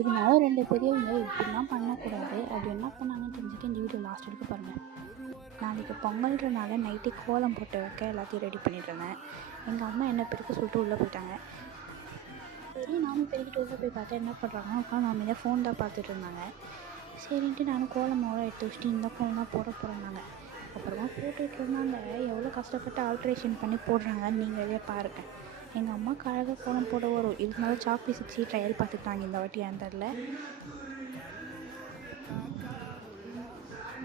இருந்தாலும் 2 பெரியவங்க இப்படிலாம் பண்ணக்கூடாது. அப்படி என்ன பண்ணாங்கன்னு தெரிஞ்சுக்க இந்த வீடியோ லாஸ்ட் வரைக்கும் பாருங்கள். நாளைக்கு பொங்கல்ன்றனால நைட்டே கோலம் போட்டு வைக்க எல்லாத்தையும் ரெடி பண்ணிட்டுருந்தேன். எங்கள் அம்மா என்ன பெருக்க சொல்லிட்டு உள்ளே போயிட்டாங்க. சரி நானும் பெருக்கிட்டு உள்ளே போய் பார்த்தா என்ன பண்ணுறாங்கன்னா உட்காந்து அமைதியாக ஃபோன் தான் பார்த்துட்டு இருந்தாங்க. சரின்ட்டு நானும் கோலம் மோளம் எடுத்து வச்சுட்டு இந்த கோலம் தான் போட போகிறேன்னாங்க. அப்புறமா போட்டுட்டு இருந்தாங்க. எவ்வளோ கஷ்டப்பட்டு ஆல்ட்ரேஷன் பண்ணி போடுறாங்கன்னு நீங்களே பாருங்கள். எங்கள் அம்மாவுக்கு அழகாக கோலம் போட வரும். இருந்தாலும் சாக் பீஸ் வச்சு ட்ரையல் பார்த்துக்கிட்டாங்க இந்த வாட்டி ஏன் தெரில.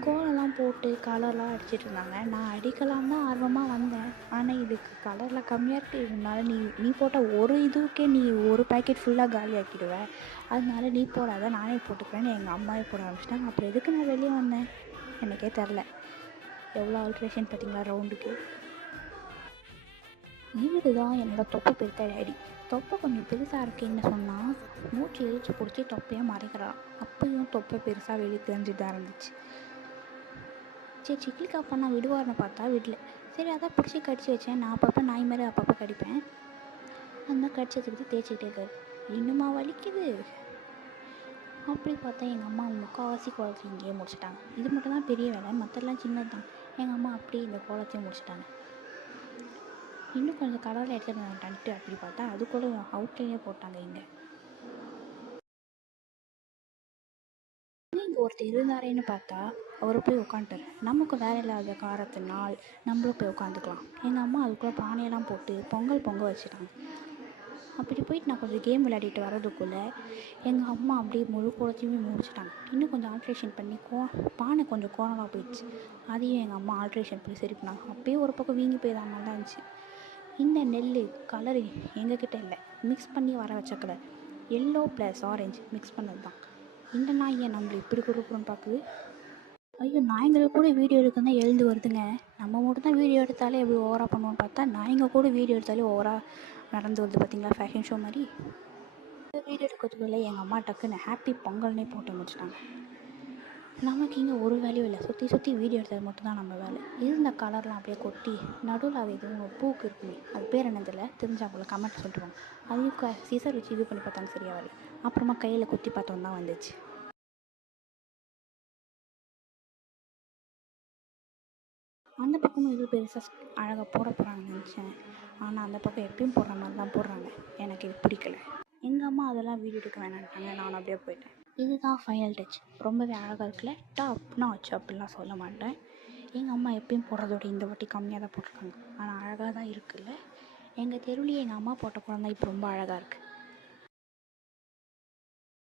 கோலம்லாம் போட்டு கலர்லாம் அடிச்சிட்டு இருந்தாங்க. நான் அடிக்கலாம் தான் ஆர்வமாக வந்தேன். ஆனால் இதுக்கு கலரில் கம்மியாக இருக்குது. இருந்தாலும் நீ போட்ட ஒரு இதுக்கே நீ ஒரு பேக்கெட் ஃபுல்லாக காலி ஆக்கிடுவ. அதனால நீ போடாத நானே போட்டுக்கிறேன்னு எங்கள் அம்மாவே போட ஆரம்பிச்சிட்டாங்க. அப்புறம் எதுக்கு நான் வெளியே வந்தேன் எனக்கே தெரில. எவ்வளோ ஆல்ட்ரேஷன் பார்த்தீங்களா ரவுண்டுக்கு. இதுதான் என்னோடய தொப்பை பெருத்த டேடி. தொப்பை கொஞ்சம் பெருசாக இருக்குன்னு சொன்னால் மூச்சு இழுச்சு பிடிச்சி தொப்பையாக மறைக்கிறான். அப்பயும் தொப்பை பெருசாக வெளியே தெரிஞ்சு தான் இருந்துச்சு. சரி சிக்கிலிக்கா பண்ணா விடுவார்னு பார்த்தா விடல. சரி அதான் பிடிச்சி கடிச்சு வச்சேன். நான் அப்பப்போ நாய் மாதிரி அப்பப்போ கடிப்பேன். அந்த கடிச்சதுக்கு தேய்ச்சிக்கிட்டே இருக்காரு. இன்னுமா வலிக்குது அப்படி பார்த்தா எங்கள் அம்மா முக்கால்வாசி கோலத்தை இங்கேயே முடிச்சிட்டாங்க. இது மட்டும் தான் பெரிய வேலை, மற்றெல்லாம் சின்னது தான். எங்கள் அம்மா அப்படியே இந்த கோலத்தையும் முடிச்சிட்டாங்க. இன்னும் கொஞ்சம் கலரில் எடுத்துகிட்டு வந்துட்டான்ட்டு அப்படி பார்த்தா அதுக்குள்ளே அவுட்லைனே போட்டாங்க. இங்கே ஒருத்தர் இருந்தாரேன்னு பார்த்தா அவர் போய் உட்காந்துட்டார். நமக்கு வேலை இல்லாத காரணத்தினால் நம்மளும் போய் உட்காந்துக்கலாம். எங்கள் அம்மா அதுக்குள்ளே பானையெல்லாம் போட்டு பொங்க வச்சுட்டாங்க. அப்படி போயிட்டு நான் கொஞ்சம் கேம் விளையாடிட்டு வரதுக்குள்ளே எங்கள் அம்மா அப்படியே முழு கோலத்தையுமே முடிச்சிட்டாங்க. இன்னும் கொஞ்சம் ஆல்ட்ரேஷன் பண்ணி பானை கொஞ்சம் கோணலாக போயிடுச்சு. அதையும் எங்கள் அம்மா ஆல்ட்ரேஷன் பண்ணி சரி பண்ணாங்க. அப்பயே ஒரு பக்கம் வீங்கி போய் தான் நல்லா இருந்துச்சு. இந்த நெல் கலரு எங்ககிட்ட இல்லை, மிக்ஸ் பண்ணி வர வச்ச colour yellow plus orange mix பண்ணது தான். இந்த நாய் ஏன் நம்மளை இப்படி கொடுக்குறோன்னு பார்க்குது. ஐயோ நாய்ங்களுக்கு கூட வீடியோ எடுக்க தான் எழுந்து வருதுங்க. நம்ம மட்டும் தான் வீடியோ எடுத்தாலே எப்படி ஓவராக பண்ணுவோன்னு பார்த்தா நாய்ங்க கூட வீடியோ எடுத்தாலே ஓவராக நடந்து வருது பார்த்தீங்களா, ஃபேஷன் ஷோ மாதிரி. வீடியோ எடுக்கிறதுக்குள்ளே எங்கள் அம்மா டக்குன்னு ஹாப்பி பொங்கல்னே போட்டு முடிச்சிட்டாங்க. நமக்கு இங்கே ஒரு வேலையும் இல்லை, சுற்றி வீடியோ எடுத்தது மட்டும்தான் நம்ம வேலை. இருந்த கலர்லாம் அப்படியே கொட்டி நடுவில் அது எதுவும் பூக்கு இருக்குமே, அது பேர் என்னதில்லை தெரிஞ்சு அவங்கள கமெண்ட் சொல்லிட்டுருவாங்க. அதையும் சீசர் வச்சு இது பண்ணி பார்த்தாங்க சரியாக வரல. அப்புறமா கையில் குத்தி பார்த்தோம் தான் வந்துச்சு. அந்த பக்கமும் இது பெருசாக அழகாக போட போகிறாங்கன்னு நினச்சேன். ஆனால் அந்த பக்கம் எப்பயும் போடுற மாதிரி தான் போடுறாங்க. எனக்கு இது பிடிக்கல. எங்கள் அம்மா அதெல்லாம் வீடியோ எடுக்க வேணான்ட்டாங்க. நான் அப்படியே போயிட்டேன். இதுதான் ஃபைனல் டச். ரொம்பவே அழகாக இருக்குல்ல. டாப்னா வச்சு அப்படிலாம் சொல்ல மாட்டேன். எங்கள் அம்மா எப்பயும் போடுறதோட இந்த வாட்டி கம்மியாக தான் போட்டிருக்காங்க. ஆனால் அழகாக தான் இருக்குல்ல. எங்கள் தெருவிலேயே எங்கள் அம்மா போட்ட குழந்தை இப்போ ரொம்ப அழகாக இருக்குது.